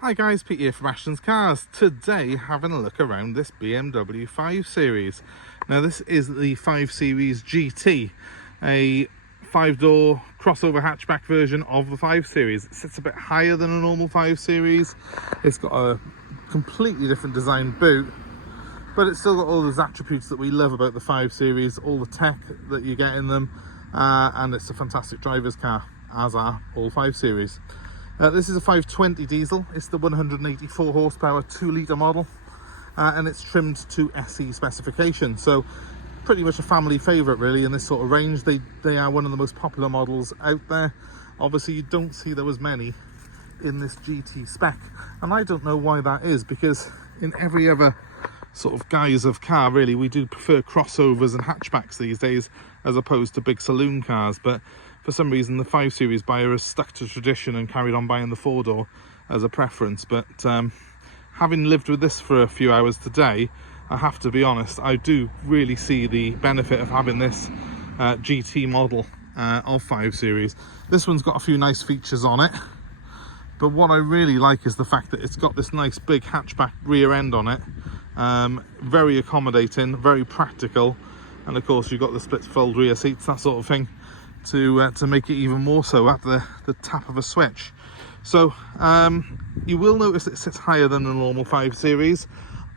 Hi guys, Pete here from Ashton's Cars. Today having a look around this BMW 5 Series. Now this is the 5 Series GT, a 5-door crossover hatchback version of the 5 Series. It sits a bit higher than a normal 5 Series. It's got a completely different design boot, but it's still got all those attributes that we love about the 5 Series, all the tech that you get in them, and it's a fantastic driver's car, as are all 5 Series. This is a 520 diesel. It's the 184 horsepower 2-litre model, and it's trimmed to SE specification, so pretty much a family favourite really in this sort of range. They are one of the most popular models out there. Obviously you don't see there as many in this GT spec, and I don't know why that is, because in every other sort of guise of car really we do prefer crossovers and hatchbacks these days as opposed to big saloon cars, but for some reason the 5 Series buyer has stuck to tradition and carried on buying the 4-door as a preference. But having lived with this for a few hours today, I have to be honest, I do really see the benefit of having this GT model of 5 Series. This one's got a few nice features on it, but what I really like is the fact that it's got this nice big hatchback rear end on it. Very accommodating, very practical, and of course you've got the split fold rear seats, that sort of thing, to make it even more so at the tap of a switch. So you will notice it sits higher than the normal 5 Series.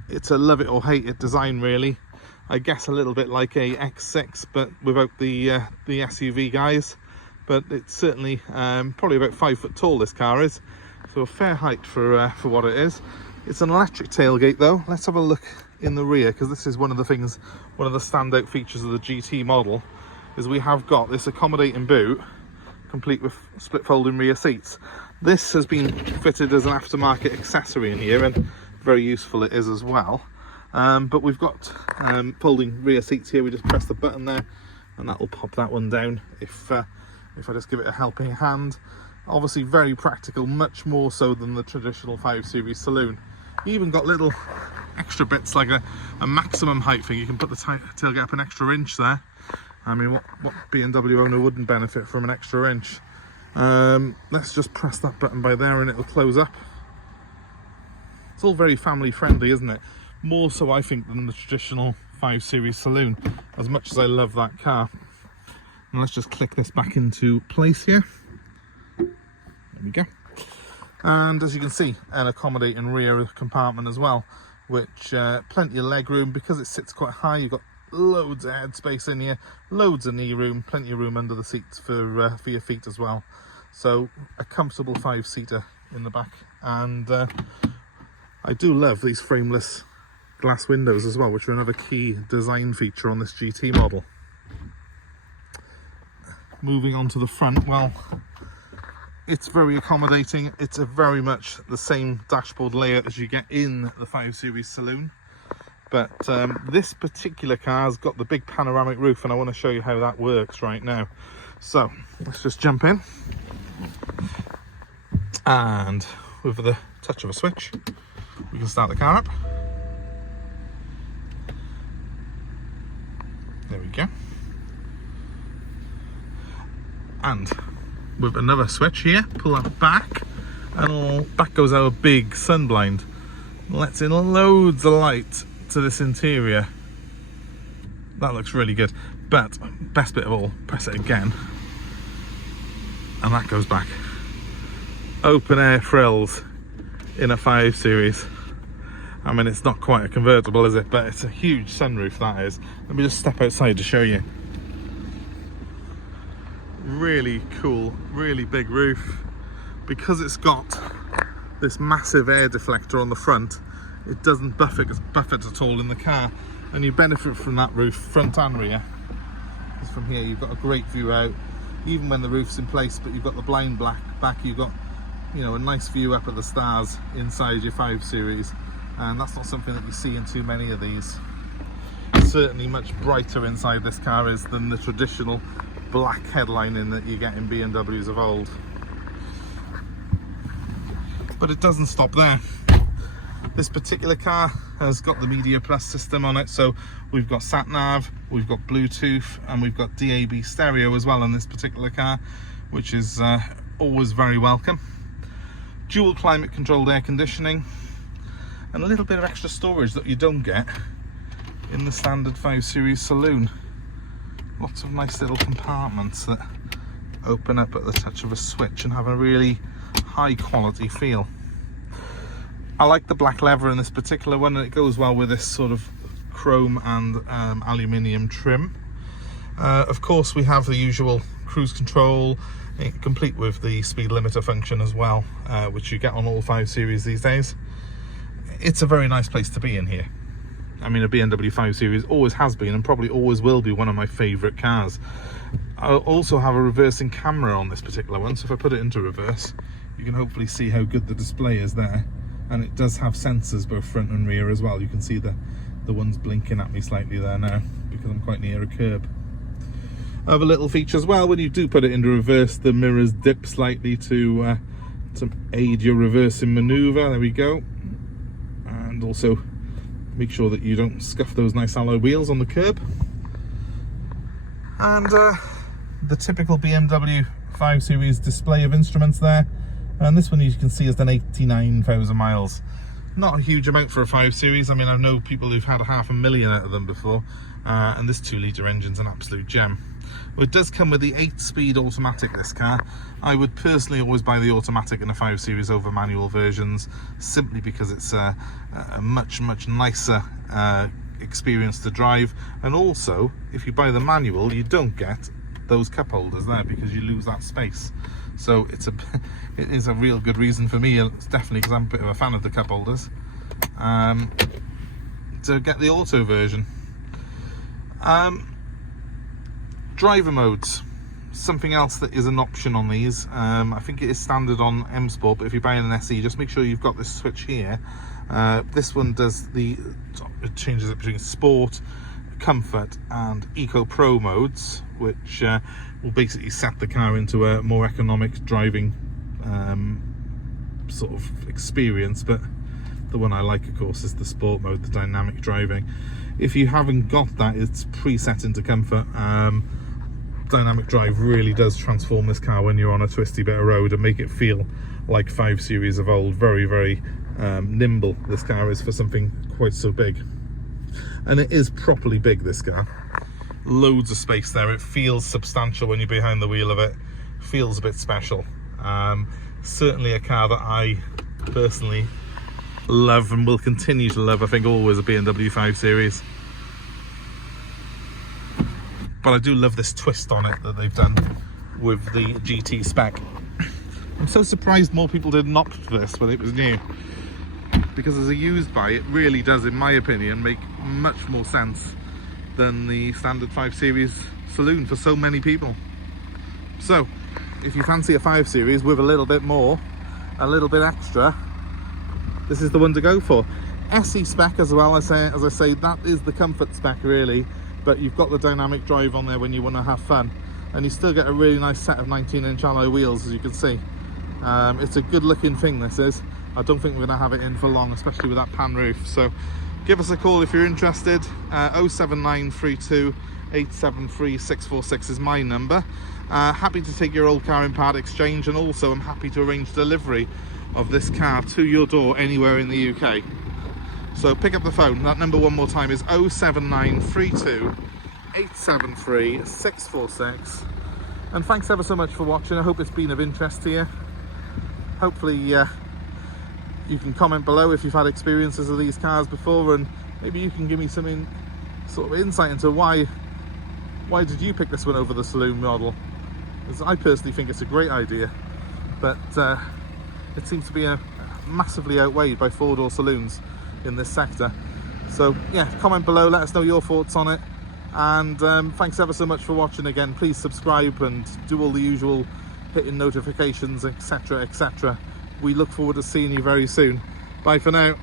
It's a love it or hate it design really. I guess a little bit like a X6 but without the SUV guys, but it's certainly probably about 5 foot tall, this car is, so a fair height for what it is. It's an electric tailgate though. Let's have a look in the rear, because this is one of the standout features of the GT model, is we have got this accommodating boot complete with split folding rear seats. This has been fitted as an aftermarket accessory in here, and very useful it is as well. But we've got folding rear seats here. We just press the button there and that will pop that one down if I just give it a helping hand. Obviously very practical, much more so than the traditional 5 Series saloon. You even got little extra bits like a maximum height thing. You can put the tailgate up an extra inch there. I mean, what BMW owner wouldn't benefit from an extra inch? Let's just press that button by there and it'll close up. It's all very family friendly, isn't it? More so, I think, than the traditional 5 Series saloon, as much as I love that car. And let's just click this back into place here. There we go. And as you can see, an accommodating rear compartment as well, which plenty of leg room. Because it sits quite high, you've got loads of head space in here, loads of knee room, plenty of room under the seats for your feet as well. So a comfortable 5-seater in the back. And I do love these frameless glass windows as well, which are another key design feature on this GT model. Moving on to the front, well, it's very accommodating. It's a very much the same dashboard layout as you get in the 5 Series saloon. But this particular car's got the big panoramic roof, and I want to show you how that works right now. So let's just jump in, and with the touch of a switch we can start the car up. There we go. And with another switch here, pull that back, and back goes our big sunblind. Lets in loads of light to this interior. That looks really good. But best bit of all, press it again and that goes back. Open air frills in a 5 Series. I mean, it's not quite a convertible, is it? But it's a huge sunroof, that is. Let me just step outside to show you. Really cool, really big roof. Because it's got this massive air deflector on the front, it doesn't buffet at all in the car, and you benefit from that roof front and rear. Because from here you've got a great view out, even when the roof's in place, but you've got the blind back, you've got, you know, a nice view up at the stars inside your 5 Series, and that's not something that you see in too many of these. Certainly much brighter inside this car is than the traditional black headlining that you get in BMWs of old. But it doesn't stop there. This particular car has got the Media Plus system on it, so we've got sat nav, we've got Bluetooth, and we've got DAB stereo as well in this particular car, which is always very welcome. dual climate controlled air conditioning, and a little bit of extra storage that you don't get in the standard 5 Series saloon. Lots of nice little compartments that open up at the touch of a switch and have a really high quality feel. I like the black leather in this particular one, and it goes well with this sort of chrome and aluminium trim. Of course, we have the usual cruise control, complete with the speed limiter function as well, which you get on all 5 Series these days. It's a very nice place to be in here. I mean, a BMW 5 Series always has been and probably always will be one of my favourite cars. I also have a reversing camera on this particular one, so if I put it into reverse, you can hopefully see how good the display is there. And it does have sensors both front and rear as well. You can see the ones blinking at me slightly there now because I'm quite near a curb. Other little feature as well, when you do put it into reverse, the mirrors dip slightly to aid your reversing manoeuvre. There we go. And also make sure that you don't scuff those nice alloy wheels on the curb. And the typical BMW 5 Series display of instruments there. And this one, you can see, has done 89,000 miles. Not a huge amount for a 5 Series. I mean, I know people who've had 500,000 out of them before, and this 2-litre engine's an absolute gem. Well, it does come with the 8-speed automatic, this car. I would personally always buy the automatic in a 5 Series over manual versions, simply because it's a much nicer experience to drive. And also, if you buy the manual, you don't get those cup holders there because you lose that space. So it is a real good reason for me, it's definitely because I'm a bit of a fan of the cup holders, to get the auto version. Driver modes, something else that is an option on these. I think it is standard on M Sport, but if you're buying an SE, just make sure you've got this switch here. This one does it changes it between Sport, Comfort and Eco Pro modes, which will basically set the car into a more economic driving sort of experience. But the one I like, of course, is the Sport mode, the dynamic driving. If you haven't got that, it's preset into Comfort. Dynamic drive really does transform this car when you're on a twisty bit of road and make it feel like 5 Series of old. Very nimble this car is for something quite so big. And it is properly big, this car. Loads of space there. It feels substantial when you're behind the wheel of it. Feels a bit special. Certainly a car that I personally love and will continue to love. I think always a BMW 5 Series. But I do love this twist on it that they've done with the GT spec. I'm so surprised more people didn't opt for this when it was new, because as a used buy, it really does, in my opinion, make much more sense than the standard 5 Series saloon for so many people. So if you fancy a 5 Series with a little bit more, a little bit extra, this is the one to go for. SE spec as well, as I say, that is the comfort spec really, but you've got the dynamic drive on there when you want to have fun, and you still get a really nice set of 19-inch alloy wheels, as you can see. It's a good looking thing, this is. I don't think we're going to have it in for long, especially with that pan roof. So give us a call if you're interested. 07932 873 646 is my number. Happy to take your old car in part exchange, and also I'm happy to arrange delivery of this car to your door anywhere in the UK. So pick up the phone. That number one more time is 07932 873 646. And thanks ever so much for watching. I hope it's been of interest to you. Hopefully you can comment below if you've had experiences of these cars before, and maybe you can give me some sort of insight into why did you pick this one over the saloon model. Because I personally think it's a great idea, but it seems to be massively outweighed by four-door saloons in this sector. So yeah, comment below, let us know your thoughts on it, and thanks ever so much for watching again. Please subscribe and do all the usual, hitting notifications, etc, etc. We look forward to seeing you very soon. Bye for now.